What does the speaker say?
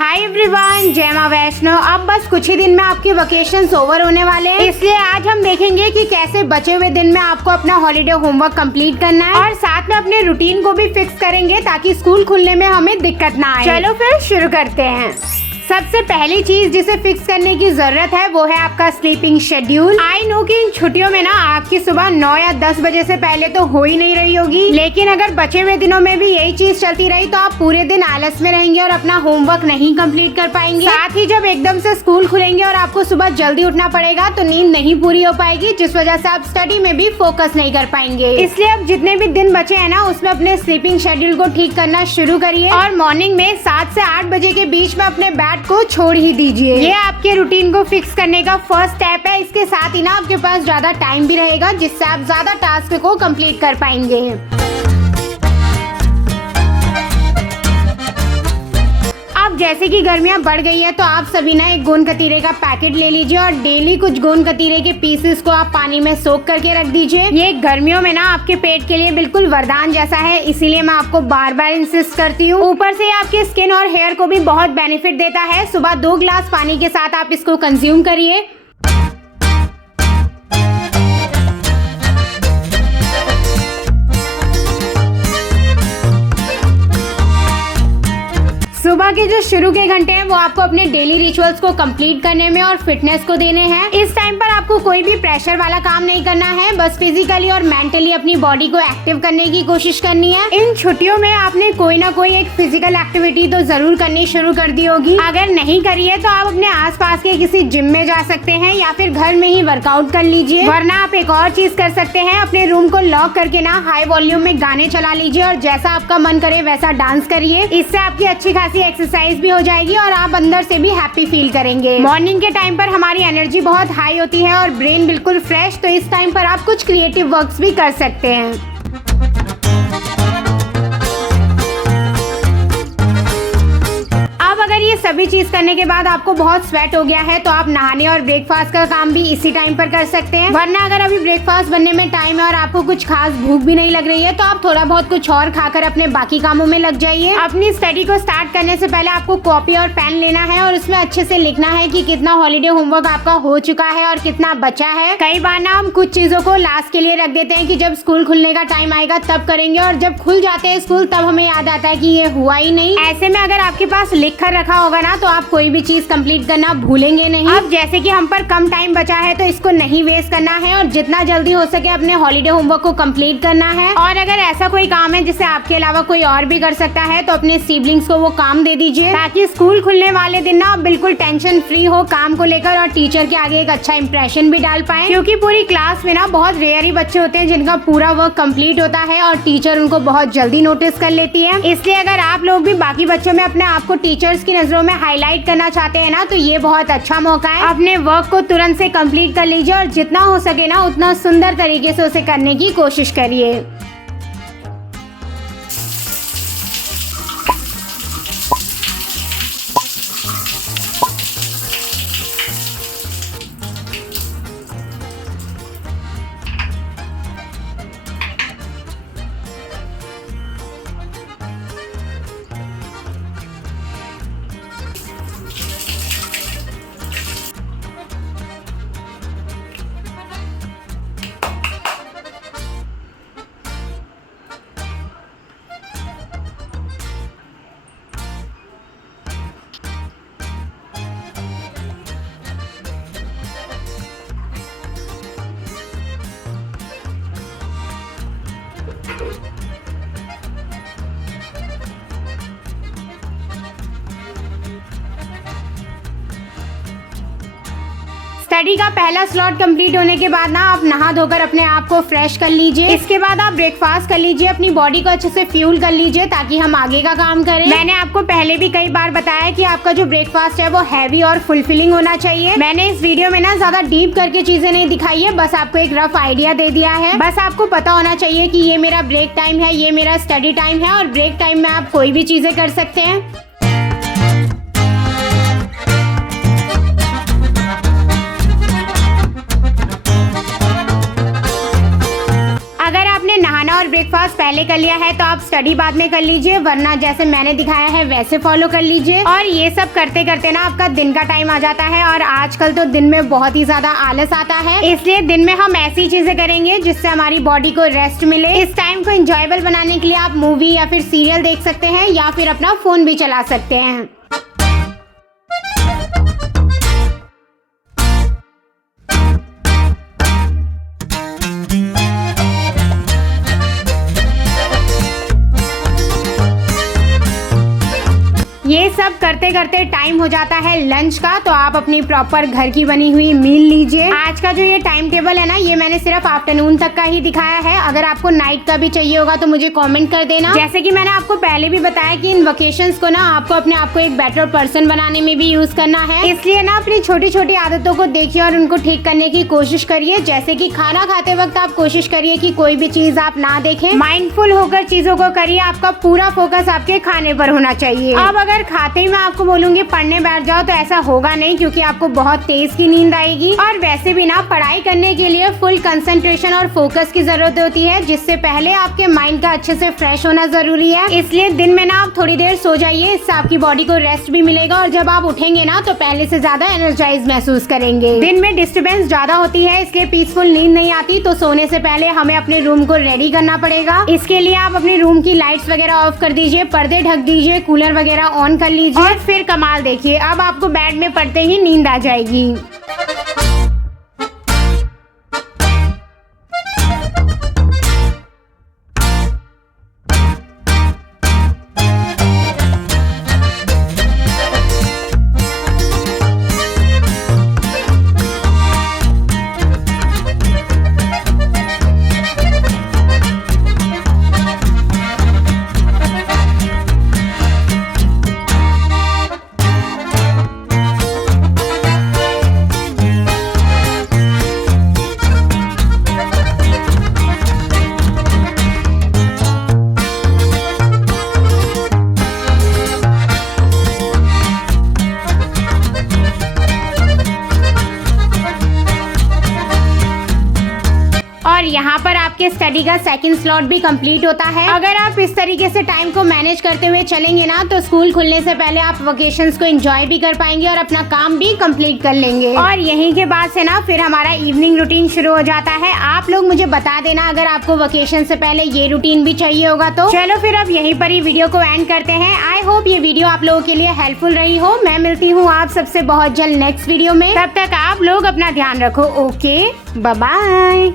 Hi everyone, जय मां वैष्णो। अब बस कुछ ही दिन में आपके वेकेशंस ओवर होने वाले हैं, इसलिए आज हम देखेंगे कि कैसे बचे हुए दिन में आपको अपना हॉलीडे होमवर्क कंप्लीट करना है और साथ में अपने रूटीन को भी फिक्स करेंगे ताकि स्कूल खुलने में हमें दिक्कत ना आए। चलो फिर शुरू करते हैं। सबसे पहली चीज जिसे फिक्स करने की जरूरत है वो है आपका स्लीपिंग शेड्यूल। आई नो कि इन छुट्टियों में ना आपकी सुबह 9 या 10 बजे से पहले तो हो ही नहीं रही होगी, लेकिन अगर बचे हुए दिनों में भी यही चीज चलती रही तो आप पूरे दिन आलस में रहेंगे और अपना होमवर्क नहीं कंप्लीट कर पाएंगे। साथ ही जब एकदम से स्कूल खुलेंगे और आपको सुबह जल्दी उठना पड़ेगा तो नींद नहीं पूरी हो पाएगी, जिस वजह से आप स्टडी में भी फोकस नहीं कर पाएंगे। इसलिए अब जितने भी दिन बचे हैं ना उसमें अपने स्लीपिंग शेड्यूल को ठीक करना शुरू करिए और मॉर्निंग में 7 से 8 बजे के बीच में अपने बेड को छोड़ ही दीजिए। ये आपके रूटीन को फिक्स करने का फर्स्ट स्टेप है। इसके साथ ही ना आपके पास ज्यादा टाइम भी रहेगा जिससे आप ज्यादा टास्क को कंप्लीट कर पाएंगे। अब जैसे कि गर्मियां बढ़ गई है तो आप सभी ना एक गोंद कतीरे का पैकेट ले लीजिए और डेली कुछ गोंद कतीरे के पीसेस को आप पानी में सोक करके रख दीजिए। ये गर्मियों में ना आपके पेट के लिए बिल्कुल वरदान जैसा है, इसीलिए मैं आपको बार बार इंसिस्ट करती हूँ। ऊपर से आपके स्किन और हेयर को भी बहुत बेनिफिट देता है। सुबह 2 गिलास पानी के साथ आप इसको कंज्यूम करिए। सुबह के जो शुरू के घंटे हैं वो आपको अपने डेली रिचुअल्स को कंप्लीट करने में और फिटनेस को देने हैं। इस टाइम पर आपको कोई भी प्रेशर वाला काम नहीं करना है, बस फिजिकली और मेंटली अपनी बॉडी को एक्टिव करने की कोशिश करनी है। इन छुट्टियों में आपने कोई ना कोई एक फिजिकल एक्टिविटी तो जरूर करनी शुरू कर दी होगी। अगर नहीं करी है तो आप अपने आसपास के किसी जिम में जा सकते हैं या फिर घर में ही वर्कआउट कर लीजिए। वरना आप एक और चीज कर सकते हैं, अपने रूम को लॉक करके ना हाई वॉल्यूम में गाने चला लीजिए और जैसा आपका मन करे वैसा डांस करिए। इससे आपकी अच्छी खासी एक्सरसाइज भी हो जाएगी और आप अंदर से भी हैप्पी फील करेंगे। मॉर्निंग के टाइम पर हमारी एनर्जी बहुत हाई होती है और ब्रेन बिल्कुल फ्रेश, तो इस टाइम पर आप कुछ क्रिएटिव वर्क्स भी कर सकते हैं। ये सभी चीज करने के बाद आपको बहुत स्वेट हो गया है तो आप नहाने और ब्रेकफास्ट का काम भी इसी टाइम पर कर सकते हैं। वरना अगर अभी ब्रेकफास्ट बनने में टाइम है और आपको कुछ खास भूख भी नहीं लग रही है तो आप थोड़ा बहुत कुछ और खाकर अपने बाकी कामों में लग जाइए। अपनी स्टडी को स्टार्ट करने से पहले आपको कॉपी और पेन लेना है और उसमें अच्छे से लिखना है कि कितना हॉलीडे होमवर्क आपका हो चुका है और कितना बचा है। कई बार ना हम कुछ चीजों को लास्ट के लिए रख देते हैं कि जब स्कूल खुलने का टाइम आएगा तब करेंगे, और जब खुल जाते हैं स्कूल तब हमें याद आता है कि ये हुआ ही नहीं। ऐसे में अगर आपके पास लिख कर रखा होगा ना तो आप कोई भी चीज कंप्लीट करना भूलेंगे नहीं। अब जैसे कि हम पर कम टाइम बचा है तो इसको नहीं वेस्ट करना है और जितना जल्दी हो सके अपने हॉलीडे होमवर्क को कंप्लीट करना है। और अगर ऐसा कोई काम है जिसे आपके अलावा कोई और भी कर सकता है तो अपने सिबलिंग्स को वो काम दे दीजिए ताकि स्कूल खुलने वाले दिन ना बिल्कुल टेंशन फ्री हो काम को लेकर और टीचर के आगे एक अच्छा इंप्रेशन भी डाल पाए। क्योंकि पूरी क्लास में ना बहुत रेयर ही बच्चे होते हैं जिनका पूरा वर्क कंप्लीट होता है और टीचर उनको बहुत जल्दी नोटिस कर लेती है। इसलिए अगर आप लोग भी बाकी बच्चों में अपने आप को टीचर्स की नजरों में हाईलाइट करना चाहते हैं ना तो ये बहुत अच्छा मौका है। अपने वर्क को तुरंत से कंप्लीट कर लीजिए और जितना हो सके ना उतना सुंदर तरीके से उसे करने की कोशिश करिए। स्टडी का पहला स्लॉट कंप्लीट होने के बाद ना आप नहा धोकर अपने आप को फ्रेश कर लीजिए। इसके बाद आप ब्रेकफास्ट कर लीजिए, अपनी बॉडी को अच्छे से फ्यूल कर लीजिए ताकि हम आगे का काम करें। मैंने आपको पहले भी कई बार बताया कि आपका जो ब्रेकफास्ट है वो हैवी और फुलफिलिंग होना चाहिए। मैंने इस वीडियो में ना ज्यादा डीप करके चीजें नहीं दिखाई है, बस आपको एक रफ आइडिया दे दिया है। बस आपको पता होना चाहिए कि ये मेरा ब्रेक टाइम है, ये मेरा स्टडी टाइम है और ब्रेक टाइम में आप कोई भी चीजें कर सकते हैं। और ब्रेकफास्ट पहले पहले कर लिया है तो आप स्टडी बाद में कर लीजिए, वरना जैसे मैंने दिखाया है वैसे फॉलो कर लीजिए। और ये सब करते करते ना आपका दिन का टाइम आ जाता है और आजकल तो दिन में बहुत ही ज्यादा आलस आता है, इसलिए दिन में हम ऐसी चीजें करेंगे जिससे हमारी बॉडी को रेस्ट मिले। इस टाइम को एंजॉयबल बनाने के लिए आप मूवी या फिर सीरियल देख सकते हैं या फिर अपना फोन भी चला सकते हैं। ये सब करते करते टाइम हो जाता है लंच का, तो आप अपनी प्रॉपर घर की बनी हुई मील लीजिए। आज का जो ये टाइम टेबल है ना, ये मैंने सिर्फ आफ्टरनून तक का ही दिखाया है। अगर आपको नाइट का भी चाहिए होगा तो मुझे कमेंट कर देना। जैसे कि मैंने आपको पहले भी बताया कि इन वेकेशंस को ना आपको अपने आप को एक बेटर पर्सन बनाने में भी यूज करना है, इसलिए ना अपनी छोटी छोटी आदतों को देखिए और उनको ठीक करने की कोशिश करिए। जैसे कि खाना खाते वक्त आप कोशिश करिए कि कोई भी चीज आप ना देखें, माइंडफुल होकर चीजों को करिए। आपका पूरा फोकस आपके खाने पर होना चाहिए। अब अगर खाते ही मैं आपको बोलूंगी पढ़ने बैठ जाओ तो ऐसा होगा नहीं, क्योंकि आपको बहुत तेज की नींद आएगी। और वैसे भी ना पढ़ाई करने के लिए फुल कंसंट्रेशन और फोकस की जरूरत होती है, जिससे पहले आपके माइंड का अच्छे से फ्रेश होना जरूरी है। इसलिए दिन में ना आप थोड़ी देर सो जाइए, इससे आपकी बॉडी को रेस्ट भी मिलेगा और जब आप उठेंगे ना तो पहले से ज्यादा एनर्जाइज महसूस करेंगे। दिन में डिस्टर्बेंस ज्यादा होती है, इसलिए पीसफुल नींद नहीं आती, तो सोने से पहले हमें अपने रूम को रेडी करना पड़ेगा। इसके लिए आप अपने रूम की लाइट्स वगैरह ऑफ कर दीजिए, पर्दे ढक दीजिए, कूलर वगैरह ऑन कर लीजिए और फिर कमाल देखिए, अब आपको बेड में पड़ते ही नींद आ जाएगी। और यहाँ पर आपके स्टडी का सेकंड स्लॉट भी कंप्लीट होता है। अगर आप इस तरीके से टाइम को मैनेज करते हुए चलेंगे ना तो स्कूल खुलने से पहले आप वेकेशंस को एंजॉय भी कर पाएंगे और अपना काम भी कंप्लीट कर लेंगे। और यहीं के बाद से ना फिर हमारा इवनिंग रूटीन शुरू हो जाता है। आप लोग मुझे बता देना अगर आपको वेकेशन से पहले ये रूटीन भी चाहिए होगा तो। चलो फिर अब यहीं पर ही वीडियो को एंड करते हैं। आई होप ये वीडियो आप लोगों के लिए हेल्पफुल रही हो। मैं मिलती हूँ आप सबसे बहुत जल्द नेक्स्ट वीडियो में। तब तक आप लोग अपना ध्यान रखो। Okay, bye bye.